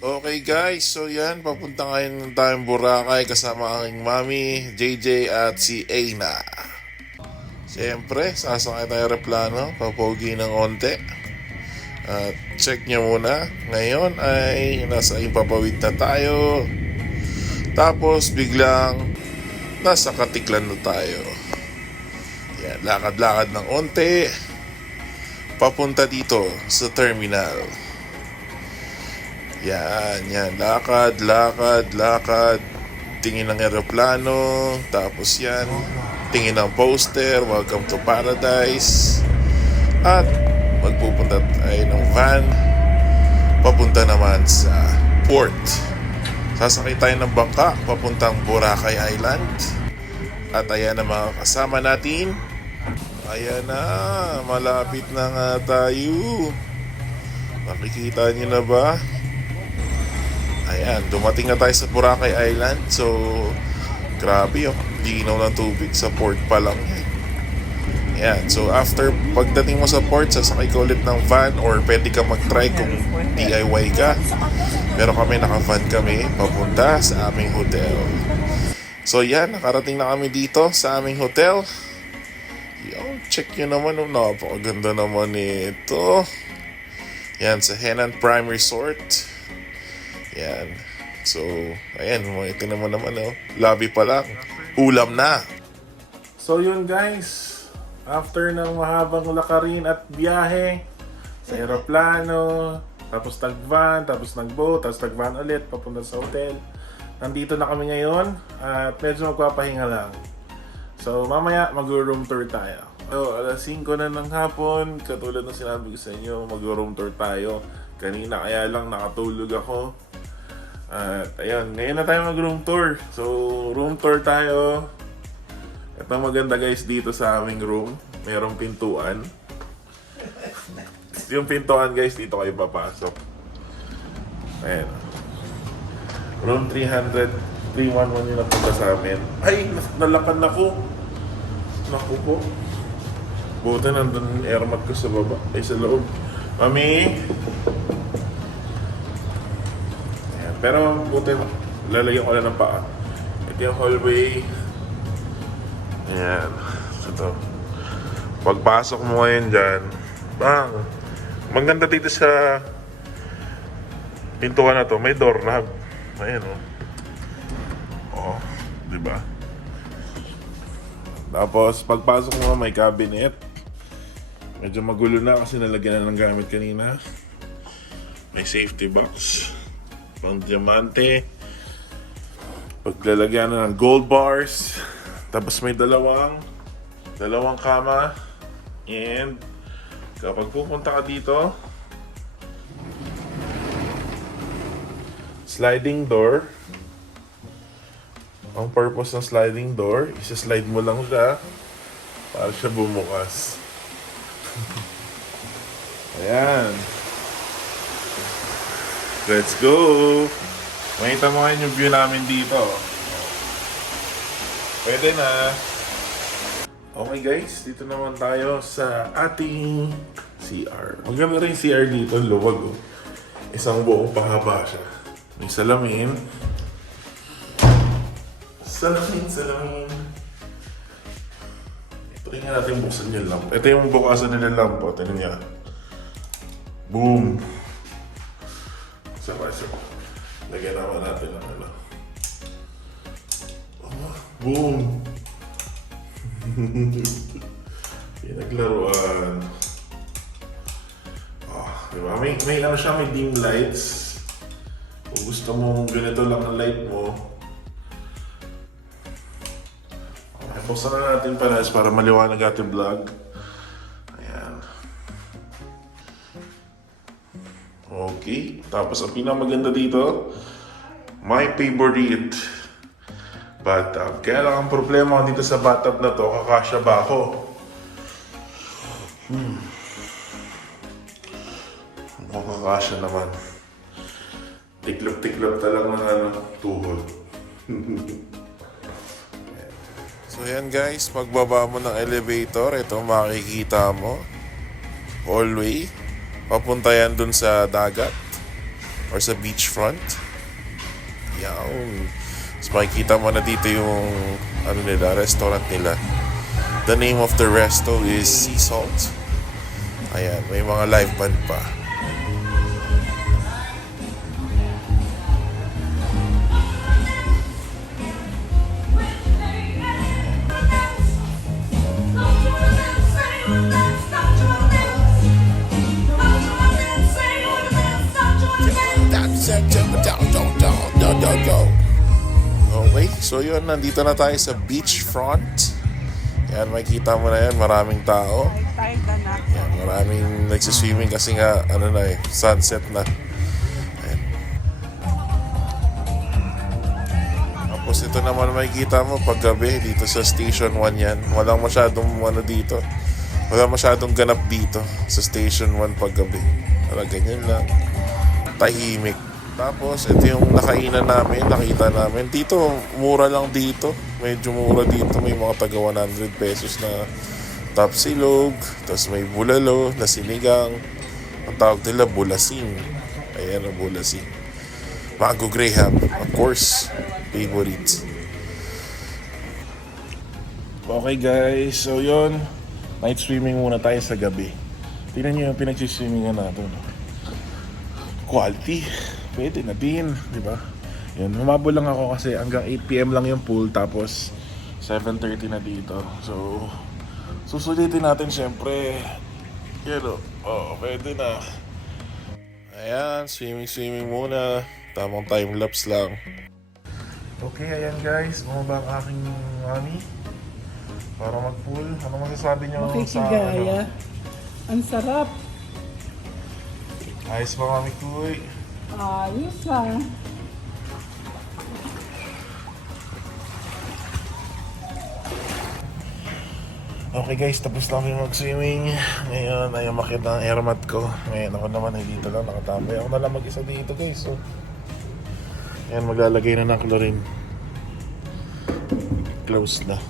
Okay guys, so yan, papunta ngayon tayong Boracay kasama ang aking mami, JJ at si Aina. Siyempre, sasakay tayo aeroplano, papogi ng onte. At check nyo muna, ngayon ay nasa Impapawid na tayo. Tapos biglang nasa Katiklan na tayo. Yan, lakad-lakad ng onte, papunta dito sa terminal. Yan, lakad. Tingin ng eroplano, tapos yan, tingin ng poster, welcome to paradise. At magpupunta tayo ng van, papunta naman sa port. Sasakay tayo ng bangka, papuntang Boracay Island. At ayan na mga kasama natin. Ayan na, malapit na nga tayo. Makikita nyo na ba? Ayan, dumating na tayo sa Boracay Island. So, grabe linaw ng tubig sa port pa lang yan. Ayan, so after pagdating mo sa port, sasakay ka ulit ng van or pwede ka mag-try kung DIY ka. Pero kami, naka-van kami papunta sa aming hotel. So yan, nakarating na kami dito sa aming hotel. Check nyo naman, napakaganda naman ito. Yan, sa Henan Prime Resort. Yan. So, ayan, ito naman, lobby pa lang. Ulam na. So, yun guys. After ng mahabang lakarin at biyahe sa aeroplano, tapos nag-van, tapos nag-boat, tapos nag-van ulit, papunta sa hotel. Nandito na kami ngayon at medyo magpapahinga lang. So, mamaya mag-room tour tayo. So, alas 5 na ng hapon, katulad ng sinabi ko sa inyo, mag-room tour tayo. Kanina kaya lang nakatulog ako. At ayun, ngayon na tayo mag-room tour. So, room tour tayo. Ito maganda guys dito sa aming room. Merong pintuan. Yung pintuan guys, dito kayo papasok. Ayan. Room 300, 311 yung napunta sa amin. Ay, nalakan ako. Naku po. Buti nandun yung airmat ko sa baba. Ay, sa loob. Mami! Pero buti, lalagyan ko lang ng paa. Ito yung hallway. Ayan. Ito. Pagpasok mo ngayon dyan, bang! Maganda dito sa pintuan na to, may doorknob. Ayan oh. Diba? Tapos, pagpasok mo may cabinet. Medyo magulo na kasi nalagyan na ng gamit kanina. May safety box. Pang diamante. Paglalagyan na ng gold bars. Tapos may dalawang kama. And kapag pupunta ka dito, sliding door. Ang purpose ng sliding door, isa-slide mo lang siya para siya bumukas. Ayan. Let's go! Makita mo ngayon yung view namin dito. Pwede na. Okay guys, dito naman tayo sa ating CR. Maganda rin CR dito, luwag oh. Isang buong pahaba siya. May salamin. Salamin. Ito rin nga natin buksan yung lamp. Ito yung bukasan nila lamp. Tignan niya. Boom! Sabay. Lagyan naman natin ang boom! Pinaglaruan. Diba? May siya, may dim lights. Kung gusto mo ganito lang ang light mo. Buksan na natin para maliwanag ating vlog. Ayan. Okay. Tapos ang pinakamaganda dito, my favorite bathtub. Kaya lang ang problema dito sa bathtub na to, kakasya ba ako? Mukhang kakasya naman. Tiklop-tiklop talaga ng tuhod. So yan guys, pagbaba mo ng elevator, ito makikita mo hallway, papunta yan dun sa dagat. or sa beachfront. Yan. So makikita mo na dito yung ano nila, restaurant nila. The name of the resto is Sea Salt. Ayan, may mga live band pa. Okay, so yun, nandito na tayo sa beachfront. Yan, makikita mo na yan, maraming tao. Yan, maraming nagsiswimming kasi nga, ano na sunset na. Ayan. Tapos ito naman makikita mo paggabi dito sa Station 1 yan. Walang masyadong ano dito. Walang masyadong ganap dito sa Station 1 paggabi. Wala, ganyan lang. Tahimik. Tapos, ito yung nakainan namin, nakita namin. Dito, mura lang dito. Medyo mura dito. May mga taga 100 pesos na tapsilog. Tapos may bulalo na sinigang. Ang tawag nila, bulasing. Ayan ang bulasing. Mango Graham, of course. Favorite. Okay guys, so yun. Night swimming muna tayo sa gabi. Tingnan nyo yung pinagsiswimmingan natin. Quality. Pwede na din, di ba? Yun, humabol lang ako kasi hanggang 8 PM lang yung pool, tapos 7:30 na dito. So, susulitin natin syempre. Yun, pwede na. Ayan, swimming muna. Tamang time lapse lang. Okay, ayan guys, bumaba ang aking mami para mag-pool. Ano masasabi niyo sa Makikigaya. Ang sarap. Ayos ba, Mami Kuy? Ayos lang. Okay guys, tapos na kami mag-swimming. Ngayon ay umakyat ng airmat ko. Ngayon ako naman ay dito lang, nakatambay. Ako na lang mag-isa dito guys. So, ayan, maglalagay na ng chlorine. Close na.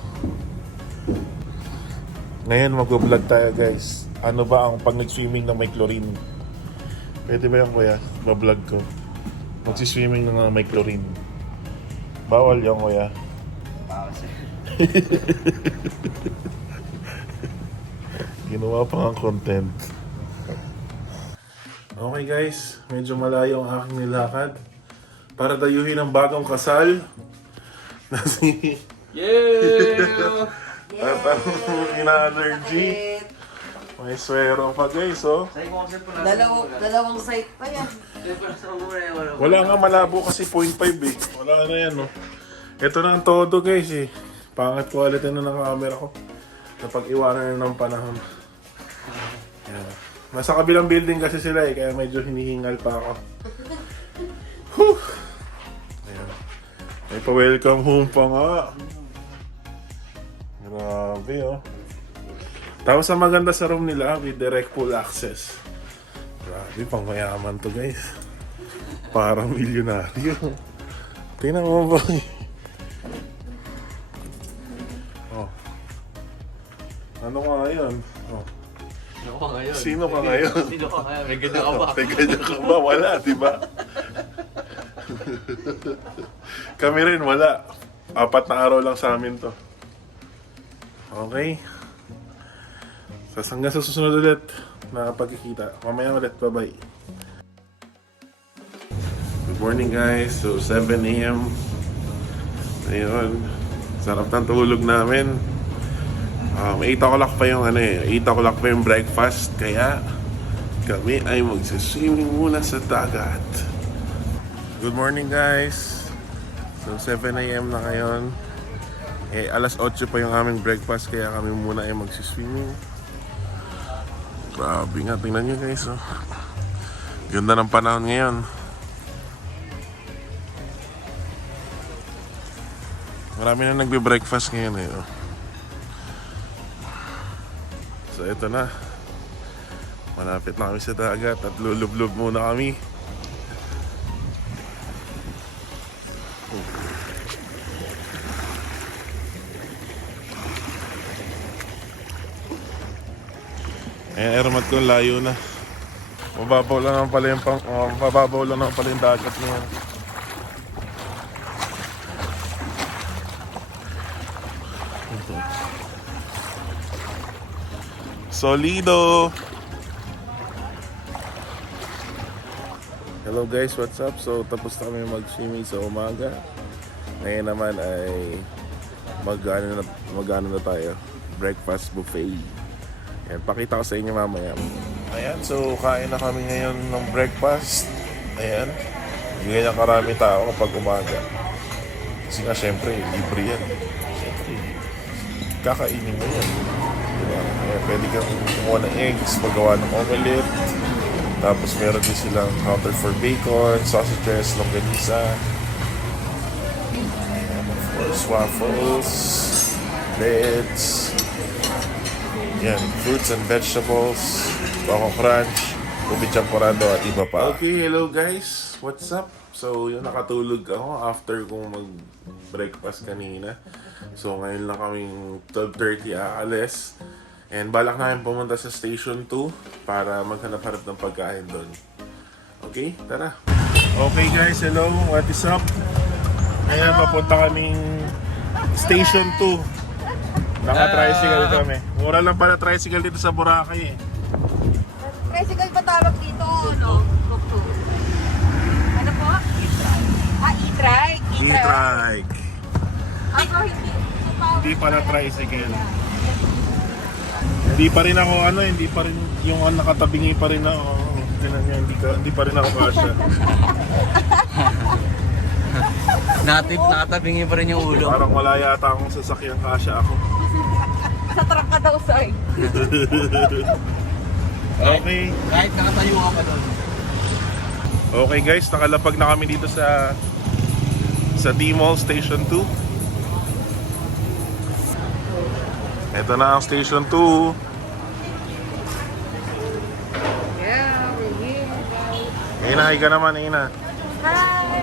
Ngayon mag-vlog tayo guys. Ano ba ang pag nag-swimming na may chlorine? Pwede ba yan kuya? Ba-vlog ko. Magsiswimming na may chlorine. Bawal yan kuya. Bawal sir. Ginawa pa ang content. Okay guys, medyo malayo ang aking nilakad para dayuhin ang bagong kasal na si Yeah! at ang ina-allergy. May swero pa guys, oh. Dalawang site pa yan. Wala nga, malabo kasi 0.5 eh. Wala na yan, oh. Ito na ang todo guys eh. Pangit quality na ng camera ko. Napag-iwanan na ng panahon. Yan. Nasa kabilang building kasi sila eh, kaya medyo hinihingal pa ako. Whew! Ayan. May pa-welcome home pa nga. Grabe, oh. Tapos ang maganda sa room nila with direct pool access. Grabe, pang mayaman to guys. Parang milyonaryo. Tingnan mo ba? Oh. Ano ka ngayon? Oh. Sino ka ngayon? Sino ka ngayon? Sino ka ngayon? May ganyan ka ba? May ganyan ka ba? Wala, di ba? Kami rin, wala. 4 na araw lang sa amin to. Okay. So, hanggang sa susunod ulit na pagkikita. Mamaya ulit. Bye-bye. Good morning guys. So, 7 AM. Ayun. Sarap ng tulog namin. 8 o'clock pa yung 8 o'clock pa yung breakfast. Kaya kami ay magsiswimming muna sa dagat. Good morning guys. So 7 AM na ngayon. Alas 8 pa yung aming breakfast. Kaya kami muna ay magsiswimming. Grabe nga, tingnan nyo guys, oh. Ganda ng panahon ngayon. Marami na nagbe-breakfast ngayon eh, oh. So ito na. Malapit na kami sa dagat at lulublob muna kami. Ayan, airmat ko, layo na. Mababaw lang naman pala yung mababaw lang naman pala yung dagat na yan. Solido! Hello guys, what's up? So tapos na kami mag-swimming sa umaga. Ngayon naman ay mag-ano na tayo, breakfast buffet. Ayan, pakita ko sa inyo mamaya. Ayan, so kain na kami ngayon ng breakfast. Ayan, hindi ganyan karami tao kapag umaga. Kasi nga syempre, libre yan. Syempre, kakainin mo yan. Diba? Ayan, pwede kang kumuha ng eggs, magawa ng omelette. Tapos meron din silang counter for bacon, sausages, longganisa. Of course, waffles, breads. Yan, fruits and vegetables, Coco Crunch, Ubi Champorado at iba pa. Okay, hello guys. What's up? So, yun, nakatulog ako after kong mag-breakfast kanina. So, ngayon lang kaming 12:30 aalis. And balak namin pumunta sa Station 2 para maghanap-hanap ng pagkain doon. Okay, tara. Okay guys, hello. What is up? Ngayon, papunta kaming Station 2. Naka-tricycle kami. Mura lang pala tricycle dito sa Boracay eh. Tricycle ba tawag dito? No? Ano po? E-trike. E-trike. Ako hindi. Hindi pala tricycle. Hindi pa rin ako hindi pa rin yung nakatabingi pa rin ako. Tingnan niyo, hindi pa rin ako kasya. Nakatabingi pa rin yung ulo. Parang wala yata akong sasakyan kasya ako. Sa truck ka daw, sir. Okay. Kahit nakatayo ka pa doon. Okay guys, nakalapag na kami dito sa T-Mall Station 2. Ito na ang Station 2. Yeah, we're here, guys. Ina, hi ka naman, Ina. Hi!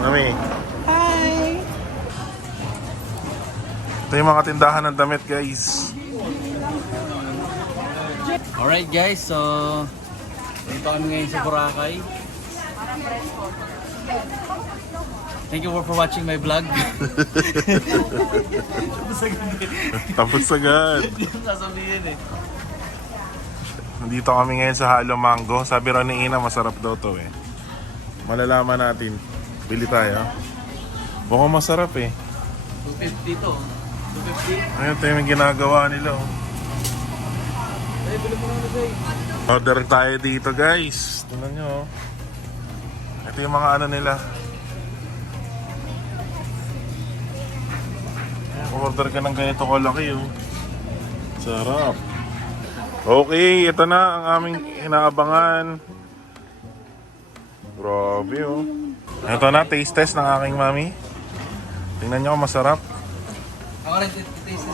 Mami, Hi! ito yung mga tindahan ng damit guys. Alright guys, so dito kami ngayon sa Boracay. Thank you for watching my vlog. Tapos agad. Hindi mo sasabihin eh. Nandito kami ngayon sa Halo Mango. Sabi raw ni Ina, masarap daw to eh. Malalaman natin. Bili tayo. Mukhang masarap eh. 250 to. 250. Ayun, ito yung ginagawa nila oh. Ay, bilhin mo naman Jay. Order tayo dito guys. Tingnan nyo oh. Ito yung mga ano nila. Order ka ng ganito kalaki oh. Sarap. Okay, ito na ang aming inaabangan. Grabe oh. Ito na, taste test ng aking mami. Tingnan nyo, masarap. Ako rin, taste this.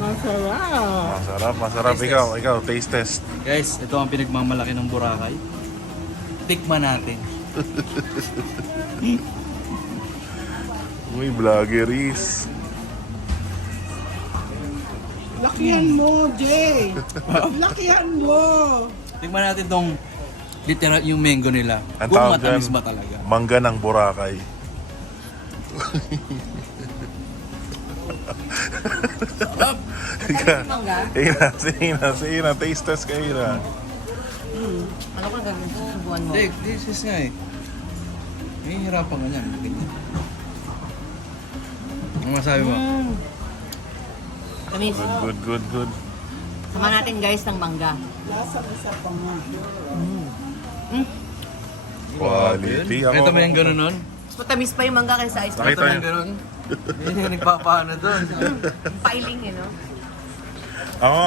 Masarap. Masarap. Taste Ikaw, taste test. Guys, ito ang pinagmamalaki ng Boracay. Tikman natin. Uy, vloggeries. Lakihan mo, Jay! Lakihan mo! Tikman natin tong literal yung mango nila. Ang Kung tawag matamis dyan, ba talaga. mangga ng Boracay. Mangga? Ina, taste test ka, Ina. Ano ko gagawin? Subuan mo. Hindi, this is nga eh. Hihirapan ka niyan. Ano masabi mo? Tamis. Good. Sama natin guys ng mangga. Lasang isa pa nga. Quality. Ito ba yung gano'n nun? Mas matamis pa yung mangga kaysa ice cream. Nakita Ito ba niyo? yung gano'n? Yun yung nagpapaano doon. Piling eh, no? Ako.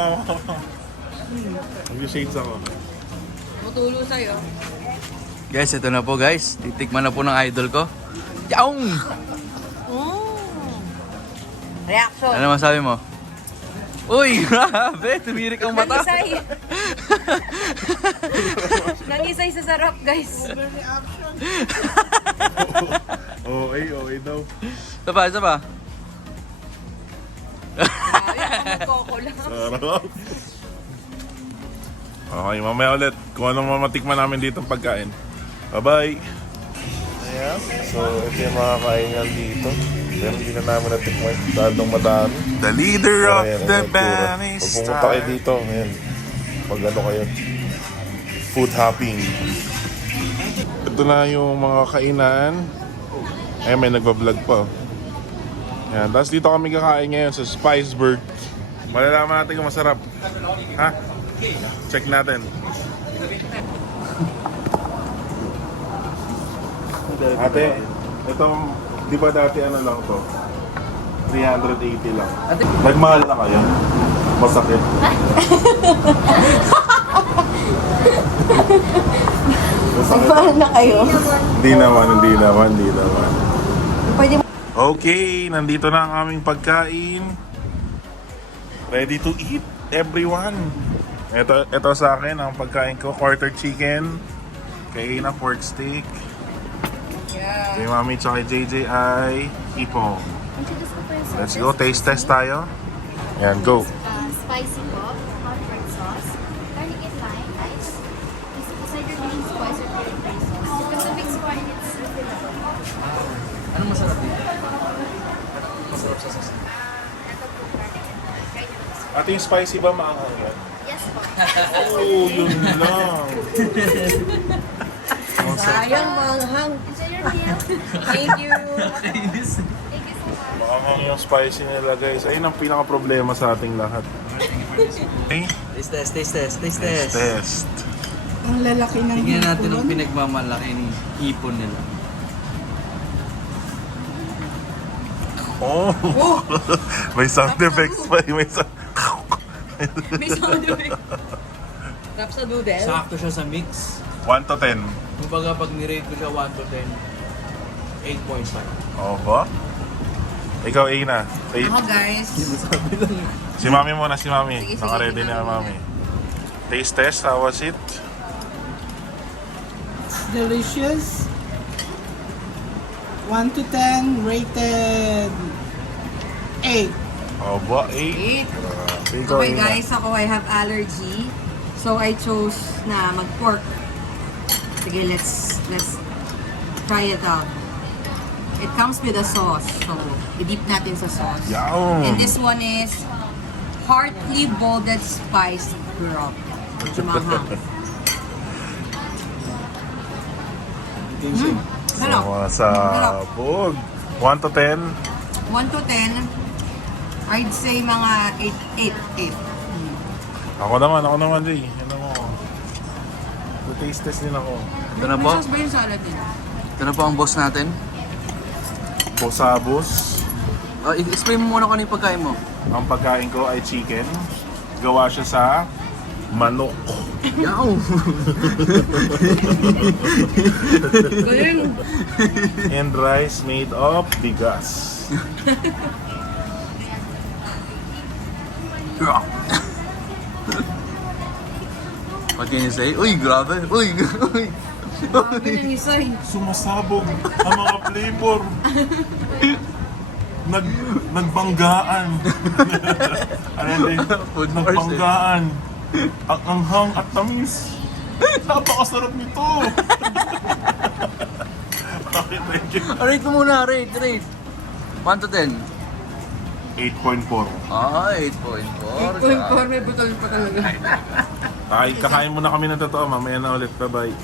Mag-shades ako. Mutulo sa'yo. Guys, ito na po guys. Titikman na po ng idol ko. Yaong! Reaction. Ano masabi mo? Uy, grabe! Tumirik ang mata. Nangisay. Nangisay sa sarap, guys. Okay daw. Isa pa. Coco lang. Sarap. Okay, mamaya ulit kung anong mamatikman namin dito pagkain. Bye-bye! Ayan, so ito yung mga kainan dito. Pero hindi na namin natikman. Dadong madami. The leader of the band is pag pumunta kayo dito, ayan, pag ano kayo, food hopping. Ito na yung mga kainan. Ayan, may nagbablog pa. Ayan, tapos dito kami kakain ngayon sa Spiceberg. Malalaman natin kung masarap. Ha? Check natin. Ate, ito, di ba dati ano lang to? 380 lang. Nagmahal na kayo? Masakit. Masakit. Mahal na kayo. Hindi naman. Pwede mo. Okay, nandito na ang aming pagkain. Ready to eat, everyone. Ito sa akin ang pagkain ko, quarter chicken. Kay na pork steak. Yeah. Kay Mami tsaka kay JJ ay hippo. Introduce ko po yung Let's sauces. go, taste test tayo. Yan, go. Spicy po, hot red sauce, garlic and lime, ice. Beside your green spice or curry sauce. Because the mixed one, it's Anong masarap dito? Masarap sa sauce. ito po garlic and lime. Try nyo po. Ate, yung spicy ba maanghang yan? Yes po. Oh, yun lang. Sayang, manghang. Enjoy your meal. Thank you. Thank you so much. Maanghang yung spicy nila, guys. Ayun ang pinaka-problema sa ating lahat. Okay? Taste test. Test. Ang lalaki ng Tingnan natin ang hipon. pinagmamalaking hipon nila. Oh! May sound effects pa. May sound... May sound effect. Rap sa noodle. Sakto siya sa mix. 1 to 10. Kumbaga pag nirate ko siya 1 to 10, 8.5. Oh ba? Ikaw, A na. Ako guys. Si Mami muna, si Mami. Sige, Naka-ready na Mami. Taste test, how was it? Delicious. 1 to 10, rated 8. Oh ba, 8? Eat. Ikaw, Okay A na. guys, ako I have allergy. So I chose na mag-pork. Sige, let's try it out. It comes with a sauce. So, i-dip natin sa sauce. Yum! And this one is heartily bolded spice grub. Medyo manghang. Sarap. Masabog. 1 to 10. 1 to 10, I'd say mga 8. Ako naman, Jay. Ano mo? Taste test din ako. Ito na po. May sauce ba yung salad din? Ito na po ang boss natin. Posabos. Explain mo muna kung ano yung pagkain mo. Ang pagkain ko ay chicken. Gawa siya sa manok. Yaw! Galing. And rice made of bigas. What can you say? Uy, grabe! Uy! Grabe yung isa eh. Sumasabog ang mga flavor. Nagbanggaan. Ano din? Food wars, Nagbanggaan. Ang anghang at tamis. Napakasarap nito. Okay, thank you. Rate mo muna, rate. 1 to 10. 8.4. Ah, 8.4. Uy, por, may butol pa talaga. Kakain muna kami ng totoo. Mamaya na ulit. Bye-bye.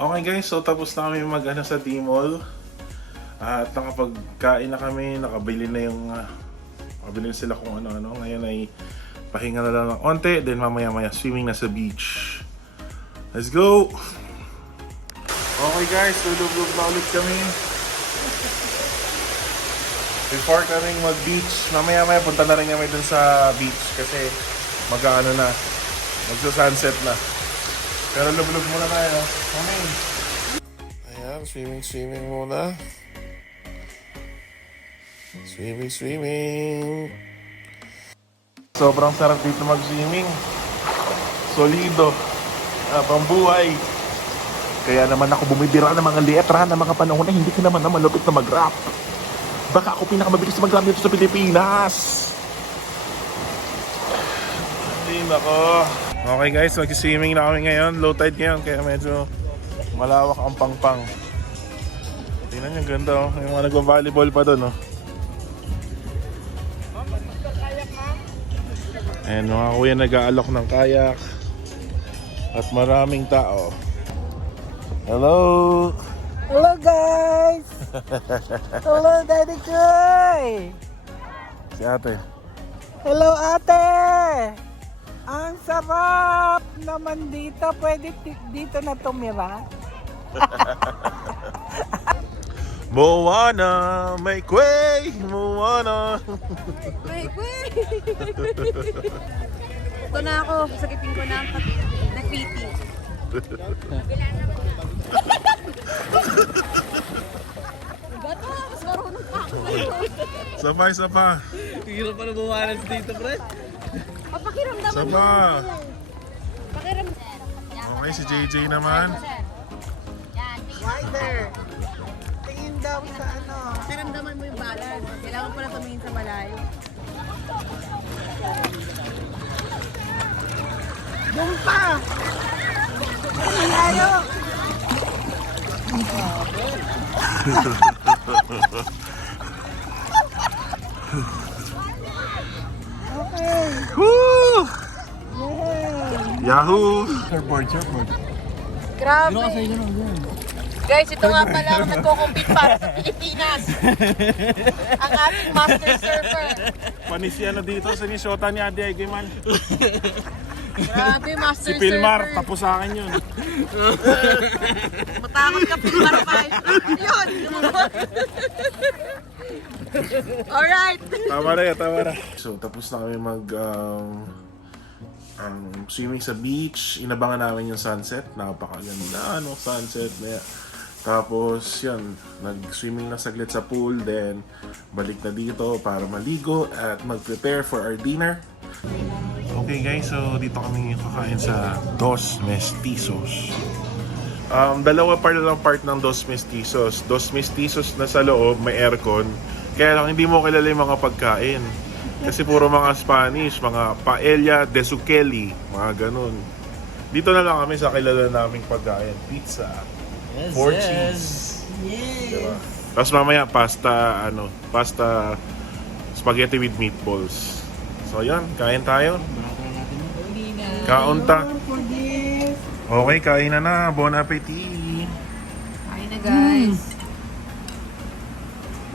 Okay guys, so tapos na kami mag-ano sa T-Mall. At nakapagkain na kami. Nakabili na yung... nakabili na sila kung ano-ano. Ngayon ay pahinga na lang ng onte. Then mamaya-maya swimming na sa beach. Let's go! Okay guys, tulog-log na ulit kami. Before kaming mag-beach, mamaya-maya punta na rin kami dun sa beach kasi mag-ano na, magsa-sunset na. Pero lub-lub muna tayo. Amen. Ayan, swimming muna. Swimming. Sobrang sarap dito mag-swimming. Solido. Pambuhay. Kaya naman ako bumibira ng mga letra ng mga panahon na hindi ka naman na malupit na mag-rap. Baka ako pinakamabilis na mag-rap dito sa Pilipinas. nako. Okay guys, mag-swimming na kami ngayon. Low tide ngayon, kaya medyo malawak ang pangpang. Tingnan nyo, ganda oh. Yung mga nagwa-volleyball pa doon oh. Ayan, mga kuya nag-aalok ng kayak. At maraming tao. Hello! Hello guys! Hello Daddy Joy! Si ate. Hello ate! Ang sarap naman dito. Pwede dito na tumira? Moana, may kway! Moana! Wait, wait! Ito na ako. Sakipin ko na ang nag-PT. Gato, mas marunong pa ako ngayon. Sabay, sapa. Hirap pa na bumalas dito, pre. Papakiramdaman mo. Sapa. Pakiramdam. Okay, si JJ naman. Wider! Tingin daw sa ano. Pakiramdaman mo yung balance. Kailangan pala tumingin sa malayo. Doon pa! Malayo! Okay. Woo! Yeah. Yahoo! Surfboard. Grabe. Guys, ito nga pala ang nagko-compete para sa Pilipinas. Ang ating master surfer. Panis ano dito sa Nisota ni Adi Aygiman. Grabe, master Si Pilmar, surfer. tapos sa akin yun. Matakot ka, Pilmar pa. Yun. Alright. Tama na. So, tapos na kami swimming sa beach. Inabangan namin yung sunset. Napakaganda, sunset. Tapos, yun, nag-swimming na saglit sa pool. Then, balik na dito para maligo at mag-prepare for our dinner. Okay guys, so dito kami kakain sa Dos Mestizos. Dalawa part ng Dos Mestizos. Dos Mestizos na sa loob, may aircon. Kaya lang hindi mo kilala yung mga pagkain. Kasi puro mga Spanish, mga paella de suqueli, mga ganun. Dito na lang kami sa kilala naming pagkain. Pizza, four cheese. Diba? Tapos mamaya pasta spaghetti with meatballs. So yan, kain tayo. Kaunta. For this. Okay, kain na. Bon appetit. Ayun na guys.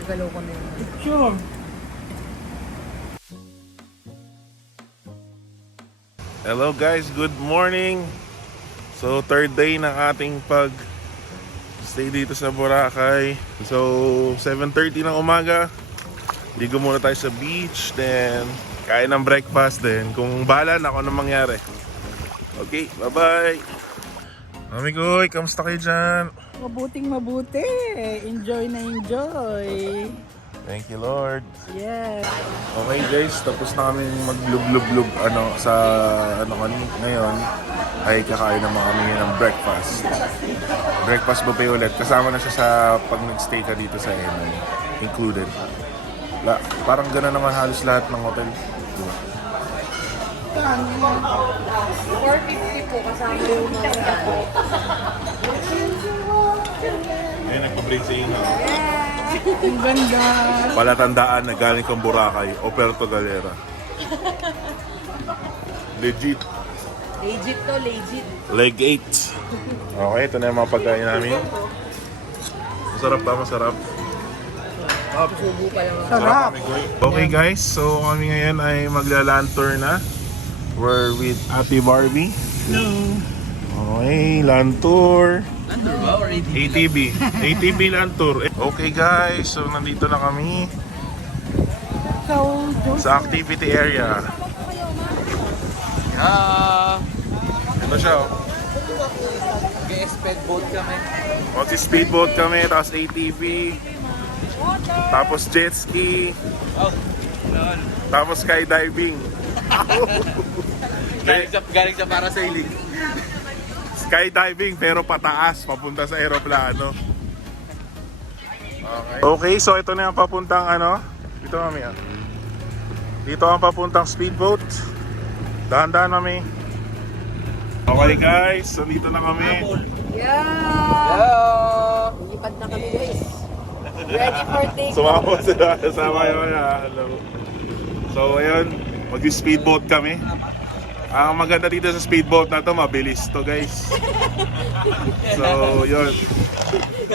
Nagalaw ko na yun. Sure. Hello guys, good morning. So third day ng ating stay dito sa Boracay. So 7:30 ng umaga. Ligo muna tayo sa beach, then kain ng breakfast, then kung bahala na ako anong mangyari. Okay, bye-bye. Mami Goy, kamusta kayo dyan? Mabuting-mabuti. Enjoy na enjoy. Thank you Lord. Yeah. Okay guys, tapos na kami maglub-lub-lub ngayon ay kakain naman kami ng breakfast. Breakfast buffet ulit. Kasama na siya sa pag nag-stay ka dito sa Eman. Included. Parang gano'n naman halos lahat ng hotel. Diba? 450 po kasama yung mga Ngayon nagpa-break sa inyo. Ang ganda. Palatandaan na galing kang Boracay o Puerto Galera. Legit. Legit to, legit. Leg 8. Okay, ito na yung mga pagkain namin. Masarap ba? Masarap. Subo pa lang. Sarap. Okay guys, so kami ngayon ay magla-land tour na. We're with Ate Barbie. Hello. Okay, land tour. Under ba or ATV. ATV land tour. Okay guys, so nandito na kami So, sa activity area. Ito siya oh. Speedboat kami. Mag-speedboat kami, tapos ATV, tapos jet ski, tapos skydiving. Galing sa parasailing. Skydiving pero pataas, papunta sa eroplano. Okay, so ito na yung papuntang dito kami Dito ang papuntang speedboat. Dahan-dahan, mami. Okay guys, nandito na kami. Yeah! Lipad na kami guys. Ready for take. Sumama sila, kasama yun. Hello. So ayun, mag-speedboat kami. Ang maganda dito sa speedboat na to, mabilis to guys. So yun.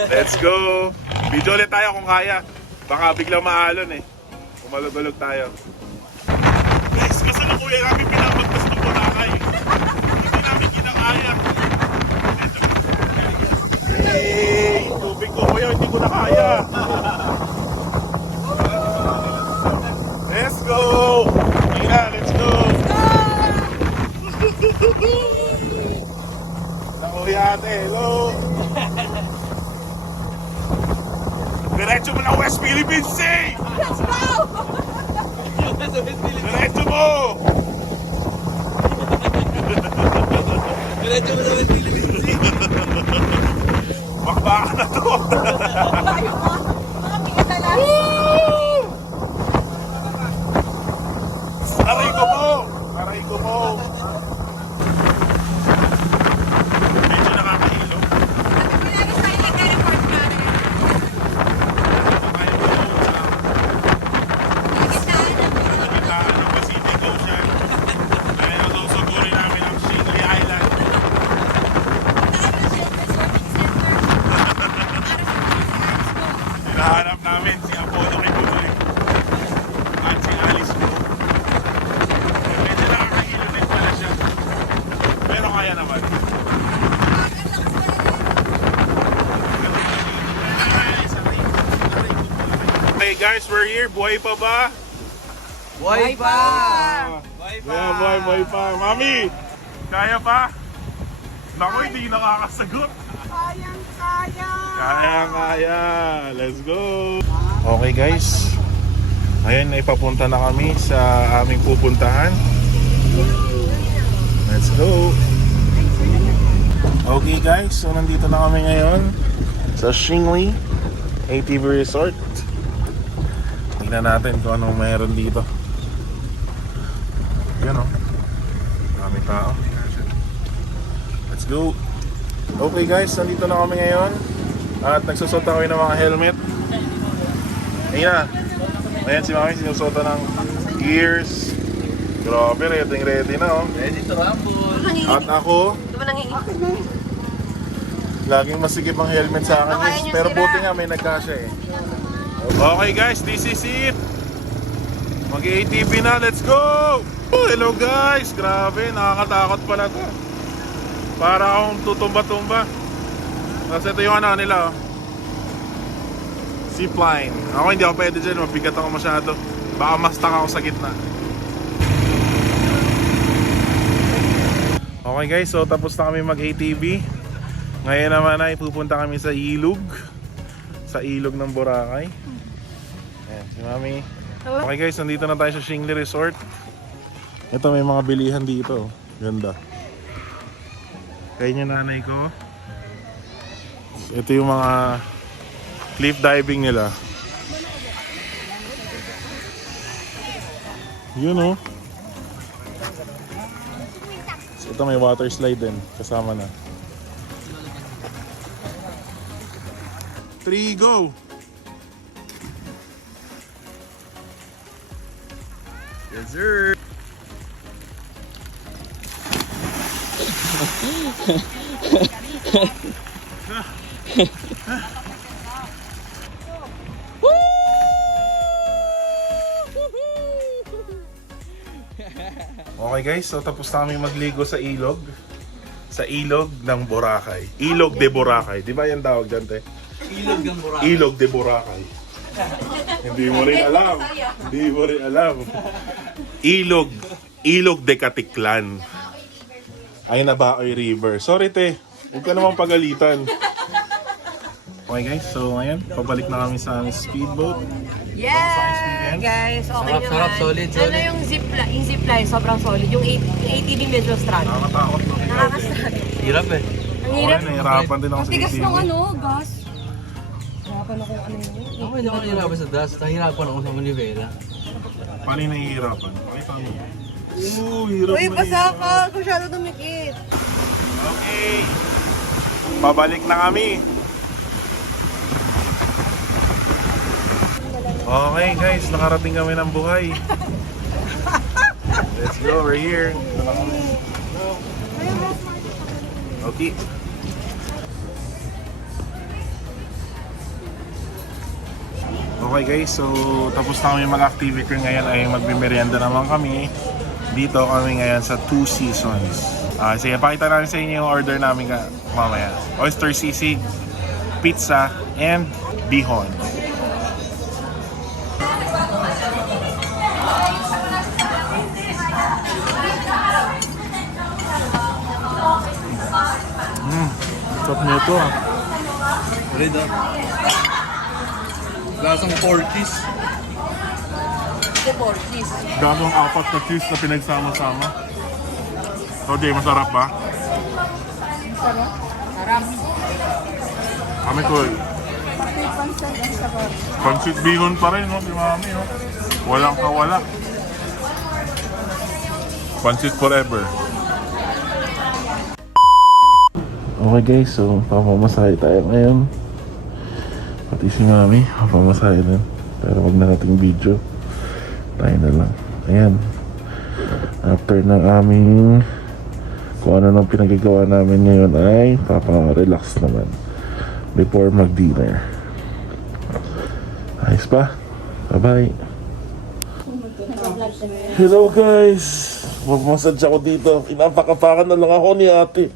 Let's go. Video ulit tayo kung kaya. Baka biglang maalon eh. Kumalog-alog tayo. Guys, kasalukuyan namin pinapagpas ng Boracay. Hindi namin kinakaya. Hey, tubig ko kuya, hindi ko na kaya. Let's go! Mira, let's go! Nakuya ate, hello! Diretso mo ng West Philippine Sea! Let's go! Diretso mo! Diretso mo naman Philippines. Bakbaka na to! Aray ko mo! Aray ko mo! Medyo nakakahilo. Nagitaan ng Pacific Ocean. Dahil natusugurin namin ang Shingley Island. Hinahanap namin si Apollo Kibuloy at si Alice Mo. Medyo nakakahilo din pala siya. Pero kaya naman. Hey guys, we're here. Buhay pa ba? Buhay pa! Yeah, buhay pa. Mami, kaya pa? Naku, hindi nakakasagot. Kaya. Let's go. Okay guys. Ayun, ipapunta na kami sa aming pupuntahan. Let's go. Okay guys, so nandito na kami ngayon sa Shingley ATV Resort. Tingnan natin kung anong meron dito. Yan o. Dami tao. Let's go. Okay guys, nandito na kami ngayon. At nagsusot kami ng mga helmet. Ayun na. Ayan si Mami, sinusota ng gears. Grabe, ready na oh. Ready to rumble. At ako, laging masigip ang helmet sa akin guys. Pero buti nga may nagkasya eh. Okay guys, this is it. Mag-ATV na, let's go! Oh, hello guys, grabe, nakakatakot pala to. Para akong tutumba-tumba. Tapos ito yung ano nila oh. Zipline. Ako hindi ako pwede dyan, mabigat ako masyado. Baka mastak ako sa gitna. Okay guys, so tapos na kami mag-ATV. Ngayon naman ay pupunta kami sa ilog. Sa ilog ng Boracay. Ayan, si Mami. Okay guys, nandito na tayo sa Shingley Resort. Ito may mga bilihan dito. Ganda. Kaya yung nanay ko. Ito yung mga cliff diving nila. Yun oh. So, ito may water slide din. Kasama na. 3, go! Yes sir! Okay guys, so tapos na kami magligo sa ilog. Sa ilog ng Boracay. Ilog de Boracay. Di ba yan tawag dyan, te? Ilog ng Boracay. Ilog de Boracay. Hindi mo rin alam. Hindi mo rin alam. Ilog de Katiklan. Ay Nabacoy River. Sorry te, huwag ka namang pagalitan. Okay guys, so ngayon, pabalik na kami sa aming speedboat. Yeah! Guys, okay Sarap, naman. sarap, solid. Ano yung zipline, sobrang solid. Yung ATV medyo struggle. Nakakatakot na. Nakakastruggle. Hirap eh. Ang Okay, hirap. nahihirapan din ako sa Tigas ATV. ng ano, gas. Hirapan ako ano yun. Ako hindi ako nahirapan sa dust. Nahirapan ako sa manivela. Paano yung nahihirapan? Pakita mo. Hirap Uy, na basa ka. Masyado dumikit. Okay. Pabalik na kami. Okay guys, nakarating kami ng buhay. Let's go, we're here. Okay. Okay guys, so tapos na kami mag-activity ngayon ay magbimeryenda naman kami. Dito kami ngayon sa Two Seasons. Sige, pakita namin sa inyo yung order namin mamaya. Oyster sisig, pizza, and bihon. Sarap nito ah. Red up. Lasang Portis. The Portis. Gagawang 4 na cheese na pinagsama-sama. So, di, masarap ba? Sarap. Kami ko eh. Pancit bihon pa rin, no? Di mami, no? Walang kawala. Pancit forever. Okay guys, so papamasahe tayo ngayon. Pati si mami, papamasahe din. Pero wag na nating video. Tayo na lang. Ayan. After ng aming kung ano nang pinagagawa namin ngayon ay papa-relax naman before mag-dinner. Ayos pa. Bye-bye. Hello guys. Magmasadya ako dito. Pinapakapakan na lang ako ni ate.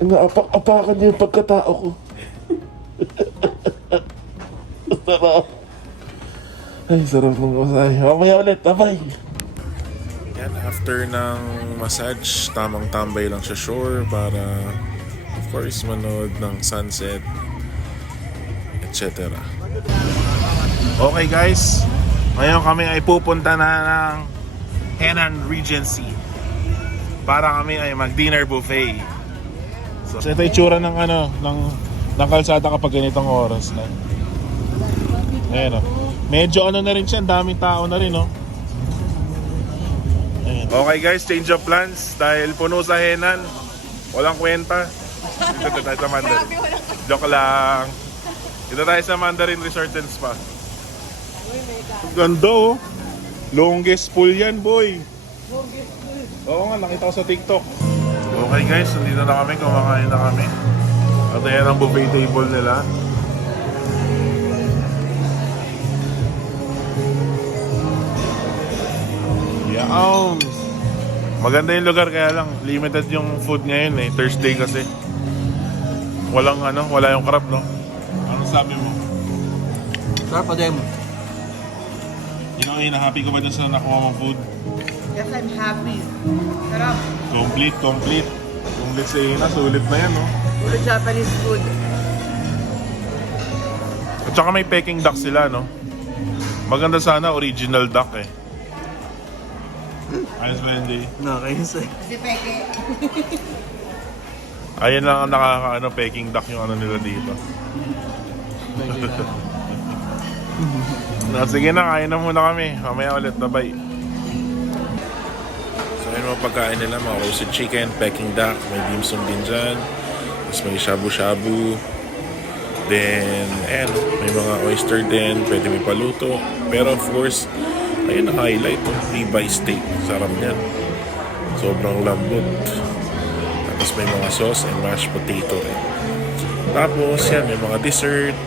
Inaapak-apakan niya yung pagkatao ko. Sarap. Ay, sarap ng masahe. Mamaya ulit. Bye-bye. Yan, after ng massage, tamang tambay lang sa shore para, of course, manood ng sunset, etc. Okay guys, ngayon kami ay pupunta na ng Henan Regency para kami ay mag-dinner buffet. So, ito yung tsura ng ng kalsada kapag ganitong oras na. Ayan o. Medyo na rin siya, daming tao na rin o. Okay guys, change of plans dahil puno sa Henan. Walang kwenta. Dito tayo sa Mandarin. Joke lang. Dito tayo sa Mandarin Resort and Spa. Ganda oh. Longest pool yan boy. Oo nga, nakita ko sa TikTok. Okay guys, nandito na kami, kumakain na kami. At ayan ang buffet table nila. Yaw! Maganda yung lugar kaya lang limited yung food ngayon eh. Thursday kasi. Wala yung crab no? Anong sabi mo? Sarap pa din. Happy ka ba dun sa nakuha mong food? Yes, I'm happy. Sarap. Complete sa Ina, sulit na yan no? Puro Japanese food. At saka may Peking duck sila no? Maganda sana original duck eh. Ayos ba hindi? Nakakayos eh. Si Peke. Ayun lang ang nakaka Peking duck yung nila dito. Sige na, kain na muna kami. Mamaya ulit, bye-bye. So yun mga pagkain nila, mga roasted chicken, Peking duck, may dim sum din dyan. Tapos may shabu-shabu. Then, may mga oyster din, pwede may paluto. Pero of course, ayun ang highlight, ribeye steak. Sarap niyan. Sobrang lambot. Tapos may mga sauce and mashed potato rin. Tapos yan, may mga dessert,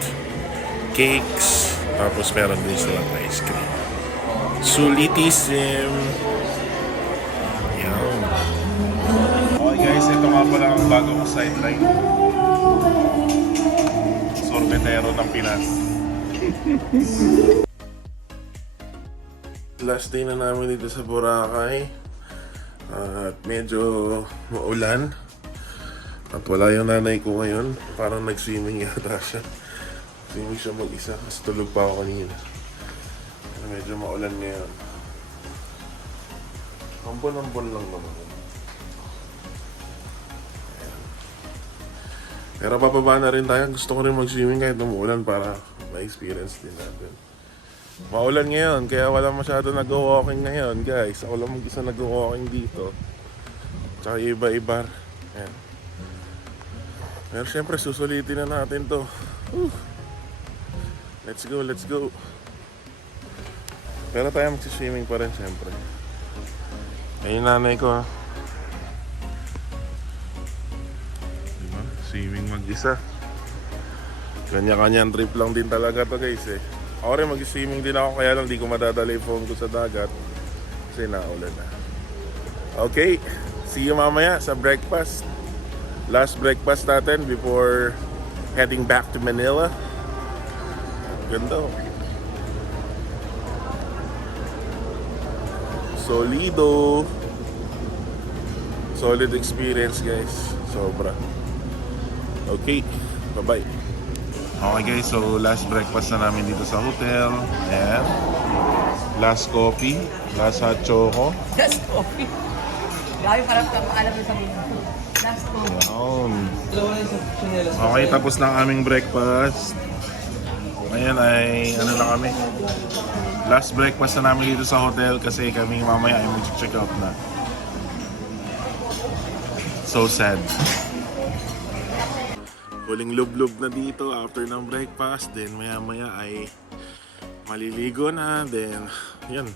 cakes, tapos meron din silang ice cream. Sulitism. Yan. Okay guys, ito nga pala ang bagong sideline. Sorbetero ng Pinas. Last day na namin dito sa Boracay. At medyo maulan. At wala yung nanay ko ngayon. Parang nag-swimming yata siya. Swimming siya mag-isa kasi tulog pa ako kanina. Medyo maulan ngayon. Ambon-ambon lang naman. Ayan. Pero papaba na rin tayo. Gusto ko rin mag-swimming kahit umuulan para ma-experience din natin. Maulan ngayon, kaya wala masyado nag-walking ngayon, guys. Ako lang mag-isa nag-walking dito. Tsaka iba-iba. Ayan. Pero syempre, susulitin na natin to. Whew. Let's go, let's go. Pero tayo magsiswimming pa rin, syempre. Ayun nanay ko. Diba? Swimming mag-isa. Kanya-kanyang trip lang din talaga to, guys eh. Ako rin mag-swimming din ako, kaya lang di ko madadala yung phone ko sa dagat kasi naulan na. Okay, see you mamaya sa breakfast. Last breakfast natin before heading back to Manila. Ganda oh. Solido. Solid experience, guys. Sobra. Okay, bye-bye. Okay guys, so last breakfast na namin dito sa hotel. Ayan. Last coffee. Last hot choco. Last coffee. Grabe, parang alam mo sa mundo. Last coffee. Ayan. Okay, tapos na ang aming breakfast. Ngayon ay ano na kami. Last breakfast na namin dito sa hotel kasi kami mamaya ay mag-check out na. So sad. Huling lub-lub na dito after ng breakfast. Then maya-maya ay maliligo na. Then, yan.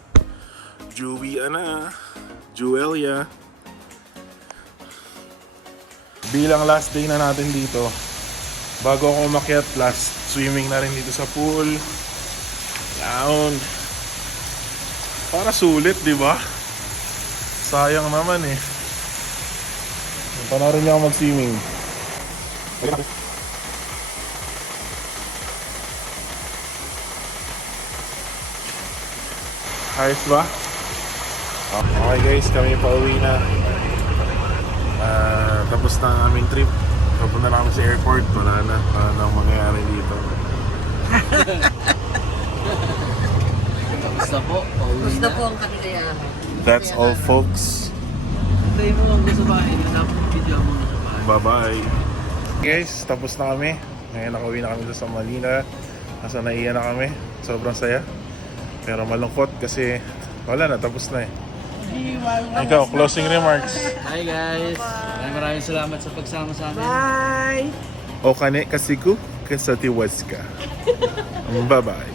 Juwia na. Juelia. Bilang last day na natin dito. Bago ako umakyat, last swimming na rin dito sa pool. Yan. Para sulit, di ba? Sayang naman eh. Panarin niya ako mag-swimming. Ayos ba? Okay guys, kami pauwi na. Tapos na ang aming trip. Papunta na kami sa airport. Wala na ang mangyayari dito. Gusto po. Gusto po ang katigayahan. That's all folks. Tayo mo ang gusto bahay. Dapat video mo sa bahay. Bye-bye. Guys, tapos na kami. Ngayon nakauwi na kami sa Manila. Nasa naiya na kami. Sobrang saya. Pero malungkot kasi wala na, tapos na eh. Ikaw, closing remarks. Hi guys. Maraming salamat sa pagsama sa amin. Bye! O kane kasiku kasatiwas ka. Bye-bye.